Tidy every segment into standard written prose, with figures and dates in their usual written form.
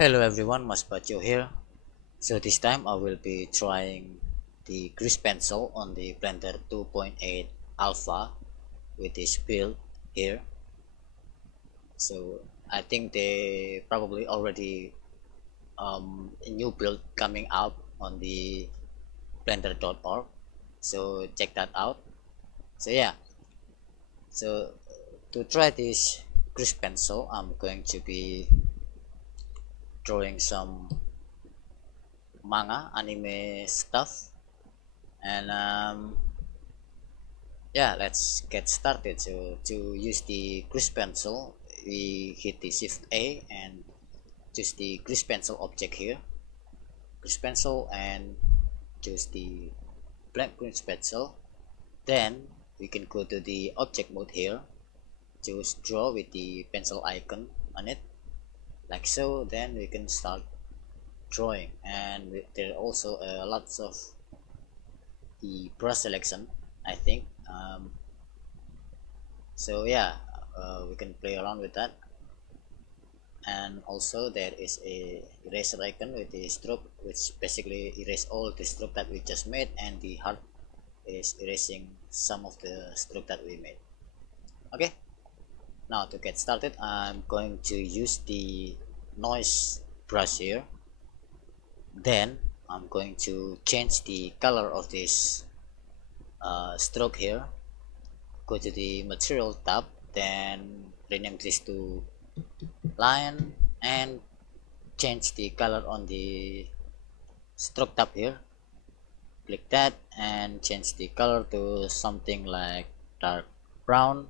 Hello everyone, Maspacho here. So this time I will be trying the grease pencil on the Blender 2.8 Alpha with this build here. So I think they probably already a new build coming out on the blender.org. So check that out. So yeah, so to try this grease pencil, I'm going to be drawing some manga anime stuff and yeah, let's get started. So to use the grease pencil, we hit the shift A and choose the grease pencil object here, grease pencil, and choose the blank grease pencil. Then we can go to the object mode here, choose draw with the pencil icon on it like so. Then we can start drawing, and there are also lots of the brush selection, I think. So yeah, we can play around with that. And also there is a eraser icon with the stroke, which basically erase all the stroke that we just made, and the heart is erasing some of the stroke that we made. Okay, now to get started, I'm going to use the noise brush here. Then I'm going to change the color of this stroke here. Go to the material tab, then rename this to line, and change the color on the stroke tab here. Click that and change the color to something like dark brown.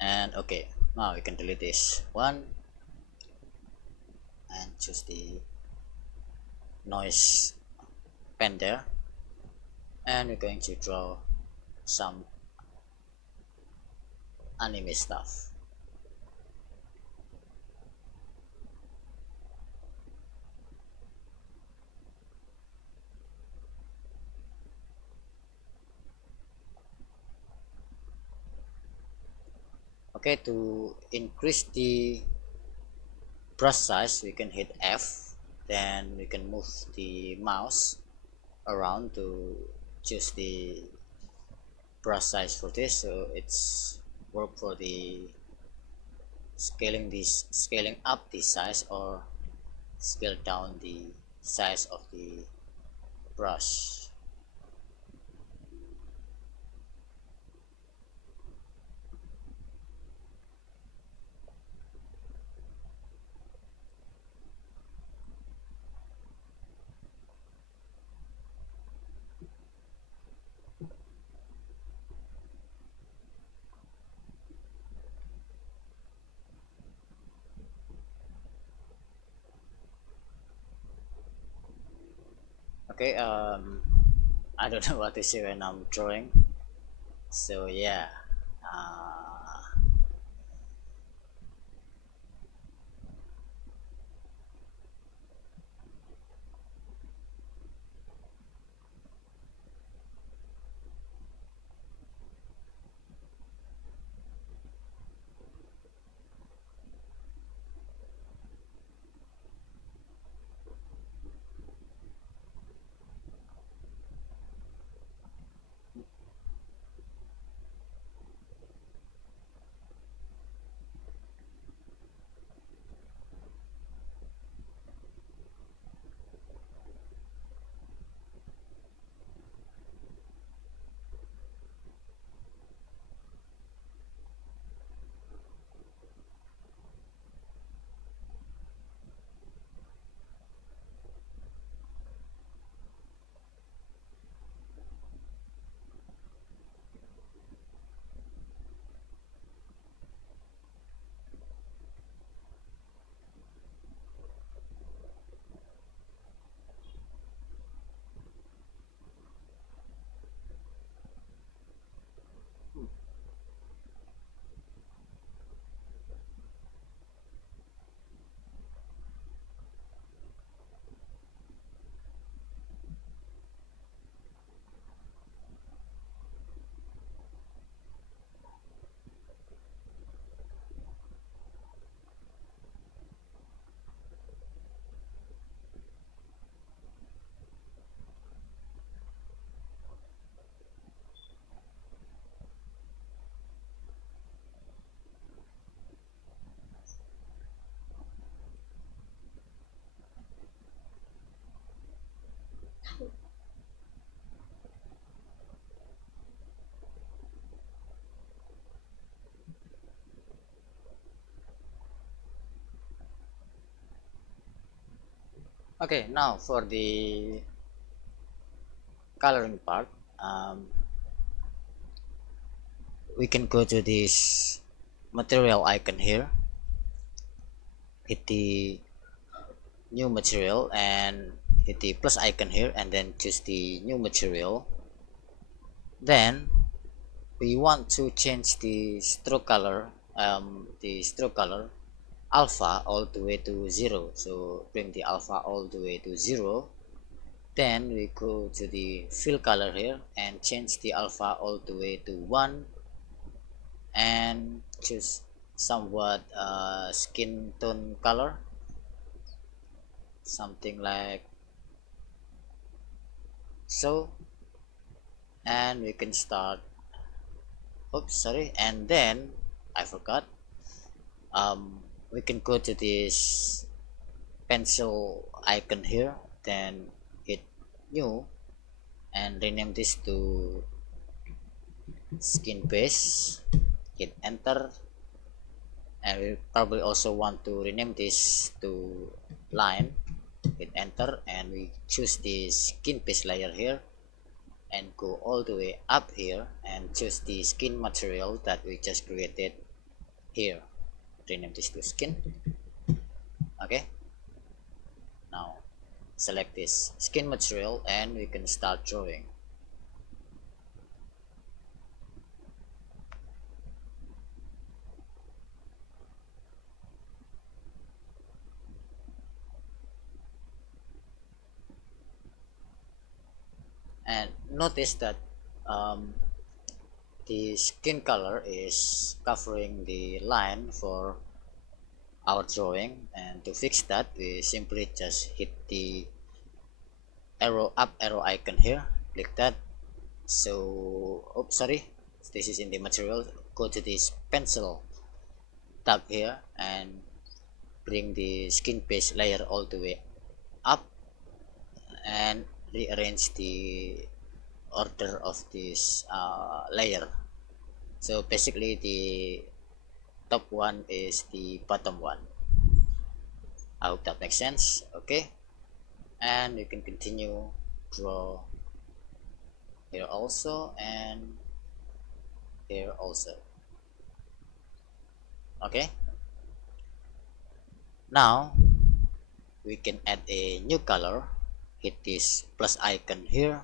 And okay, now we can delete this one and choose the noise pen there, and we're going to draw some anime stuff. Okay, to increase the brush size, we can hit F, then we can move the mouse around to choose the brush size for this, so it's work for the scaling up the size or scale down the size of the brush. Okay, I don't know what to say when I'm drawing, so yeah. uh, Okay, now for the coloring part, we can go to this material icon here, hit the new material and hit the plus icon here, and then choose the new material. Then we want to change the stroke color alpha all the way to 0. So bring the alpha all the way to 0. Then we go to the fill color here and change the alpha all the way to 1, and choose somewhat skin tone color, something like so, and we can start. Oops, sorry. And then I forgot, we can go to this pencil icon here, then hit new and rename this to skin base, hit enter, and we probably also want to rename this to line, hit enter, and we choose the skin base layer here and go all the way up here and choose the skin material that we just created here, rename this to skin. Okay, now select this skin material and we can start drawing. And notice that the skin color is covering the line for our drawing, and to fix that we simply just hit the up arrow icon here, click that. So oops, sorry, this is in the material. Go to this pencil tab here and bring the skin base layer all the way up and rearrange the order of this layer. So basically the top one is the bottom one. I hope that makes sense. Okay, and you can continue draw here also and here also. Okay, now we can add a new color, hit this plus icon here,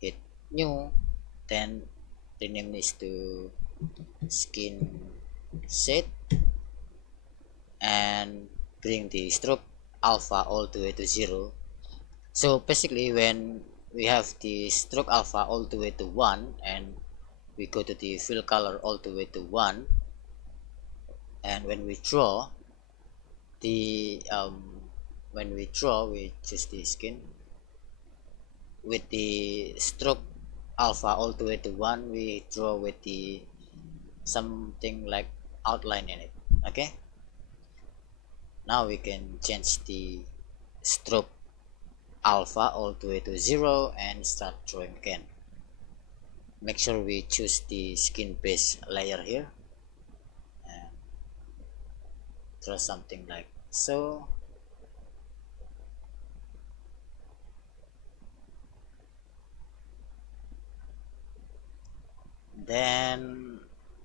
hit new, then rename this to skin set and bring the stroke alpha all the way to 0. So basically when we have the stroke alpha all the way to 1 and we go to the fill color all the way to 1, and when we draw the we choose the skin with the stroke alpha all the way to 1, we draw with the something like outline in it. Okay, now we can change the stroke alpha all the way to 0 and start drawing again. Make sure we choose the skin base layer here and draw something like so. Then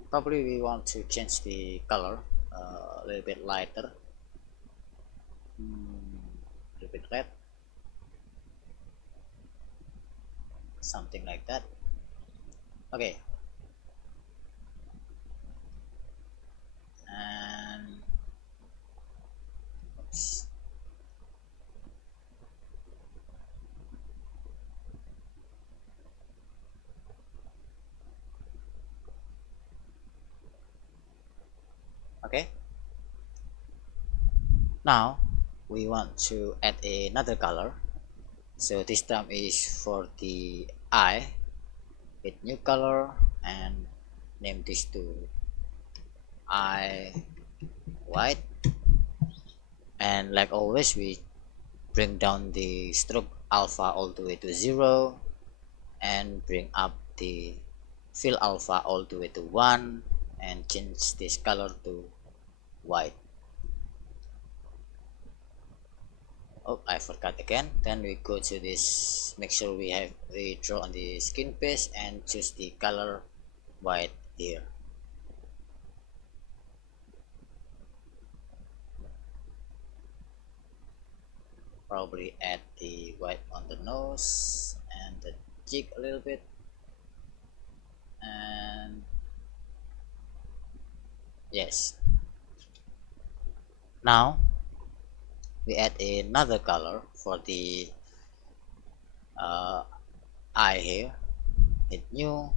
probably we want to change the color a little bit lighter, a little bit red, something like that. Okay, and oops. Okay, now we want to add another color, so this time is for the eye. Hit new color and name this to eye white, and like always we bring down the stroke alpha all the way to 0 and bring up the fill alpha all the way to 1 and change this color to white. Oh, I forgot again. Then we go to this, make sure we draw on the skin piece and choose the color white here. Probably add the white on the nose and the cheek a little bit, and yes. Now we add another color for the uh, eye here. Hit new,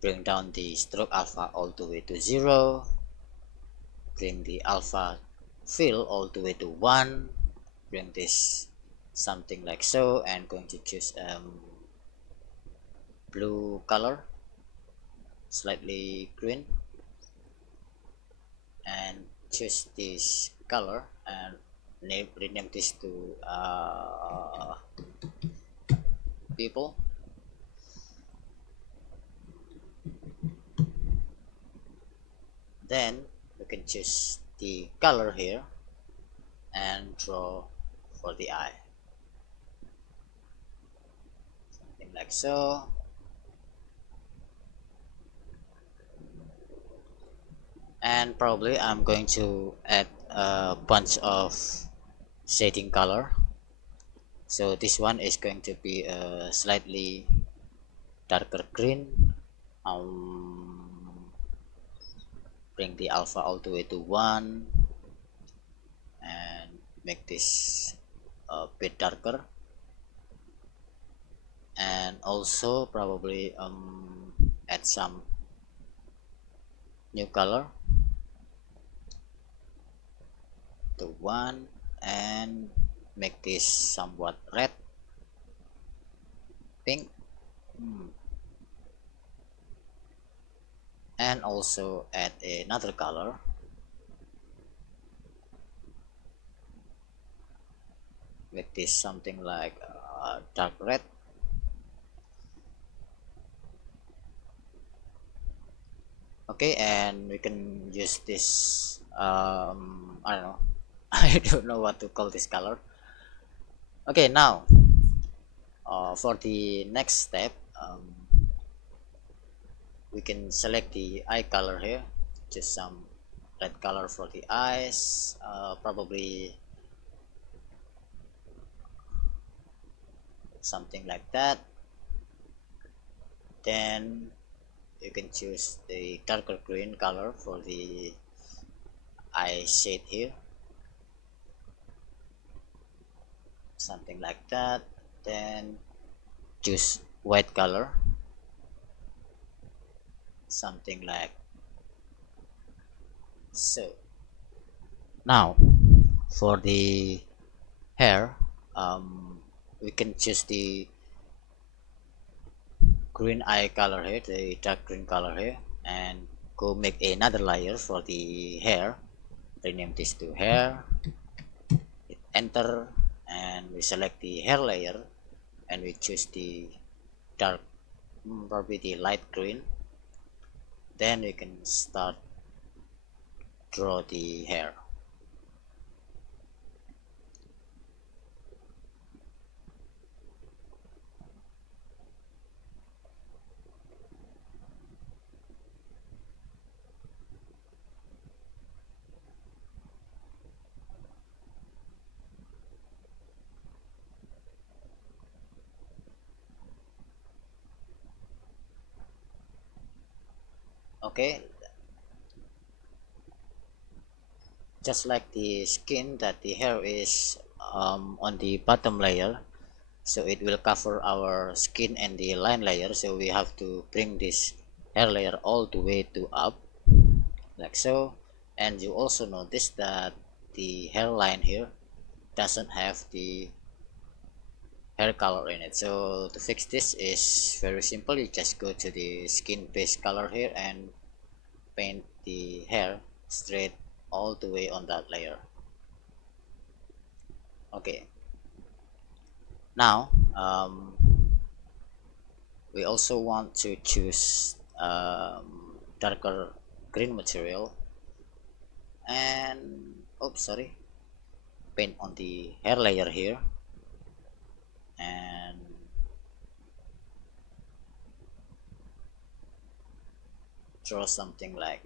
bring down the stroke alpha all the way to 0, bring the alpha fill all the way to 1, bring this something like so, and going to choose blue color, slightly green, and choose this color and rename this to people. Then we can choose the color here and draw for the eye, something like so. And probably I'm going to add a bunch of shading color. So this one is going to be a slightly darker green. Bring the alpha all the way to 1 and make this a bit darker, and also probably add some new color to 1 and make this somewhat red, pink, and also add another color, make this something like dark red, okay. And we can use this I don't know, I don't know what to call this color. Okay, now for the next step, we can select the eye color here, just some red color for the eyes, probably something like that. Then you can choose the darker green color for the eye shade here, something like that. Then choose white color, something like so. Now for the hair, we can choose the green eye color here, the dark green color here, and go make another layer for the hair. Rename this to hair, hit enter, and we select the hair layer and we choose the dark, probably the light green. Then we can start draw the hair. Okay, just like the skin, that the hair is on the bottom layer, so it will cover our skin and the line layer, so we have to bring this hair layer all the way to up, like so. And you also notice that the hairline here doesn't have the hair color in it. So to fix this is very simple. You just go to the skin base color here and paint the hair straight all the way on that layer. Okay, now we also want to choose darker green material and, oops, sorry, paint on the hair layer here and draw something like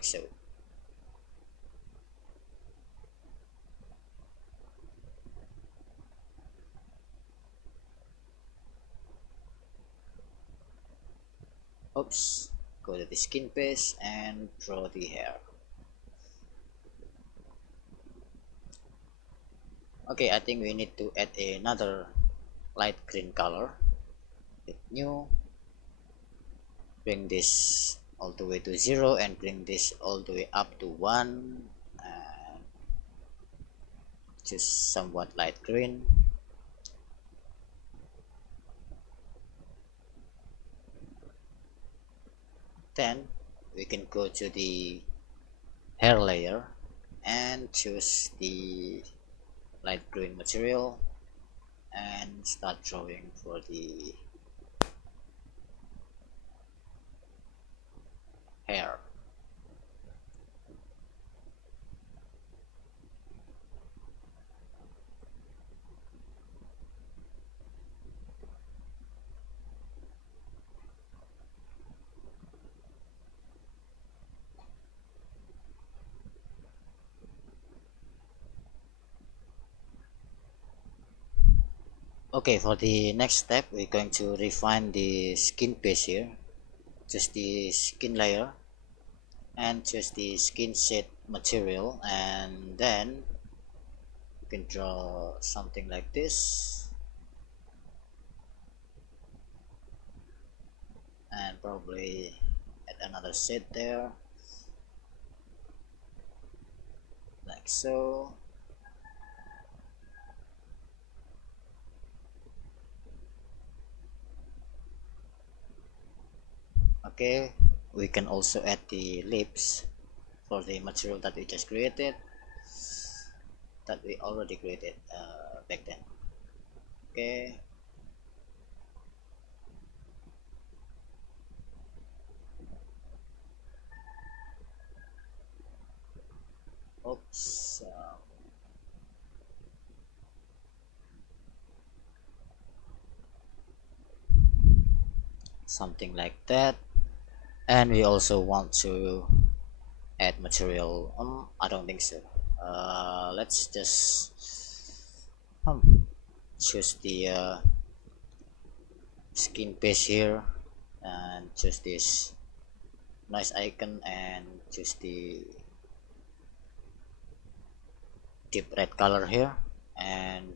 so. Oops, go to the skin piece and draw the hair. Okay, I think we need to add another light green color. Hit new, bring this all the way to 0 and bring this all the way up to 1 and just somewhat light green. Then we can go to the hair layer and choose the light green material and start drawing for the hair. Okay, for the next step we're going to refine the skin piece here. Choose the skin layer and choose the skin shade material, and then you can draw something like this and probably add another shade there like so. Okay, we can also add the lips for the material that we just created, that we already created back then. Okay, oops, something like that. And we also want to add material. I don't think so. Let's just choose the skin piece here and choose this nice icon and choose the deep red color here and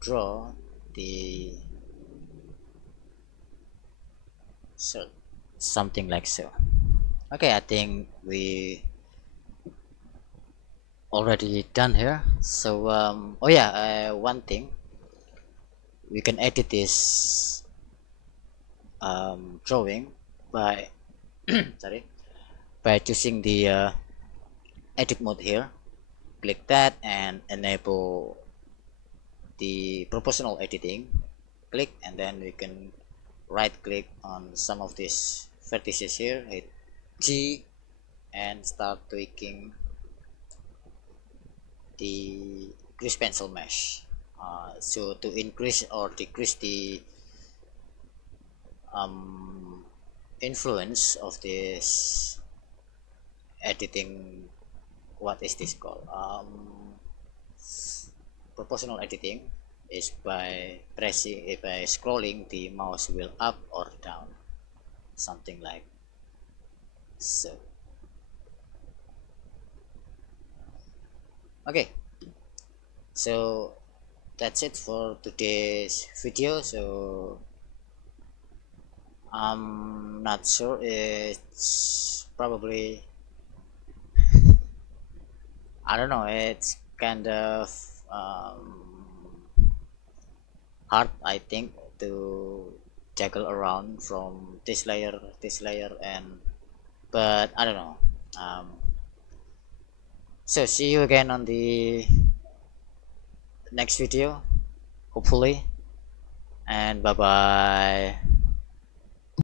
draw the something like so. Okay, I think we already done here. So oh yeah, one thing, we can edit this drawing by sorry, by choosing the edit mode here. Click that and enable the proportional editing. Click, and then we can right click on some of these vertices here, hit G and start tweaking the grease pencil mesh. So to increase or decrease the influence of this editing, what is this called, proportional editing, is by pressing, by scrolling the mouse wheel up or down, something like so. Okay, so that's it for today's video. So I'm not sure, it's probably, I don't know, it's kind of hard, I think, to juggle around from this layer, and but I don't know. So see you again on the next video, hopefully. and bye bye.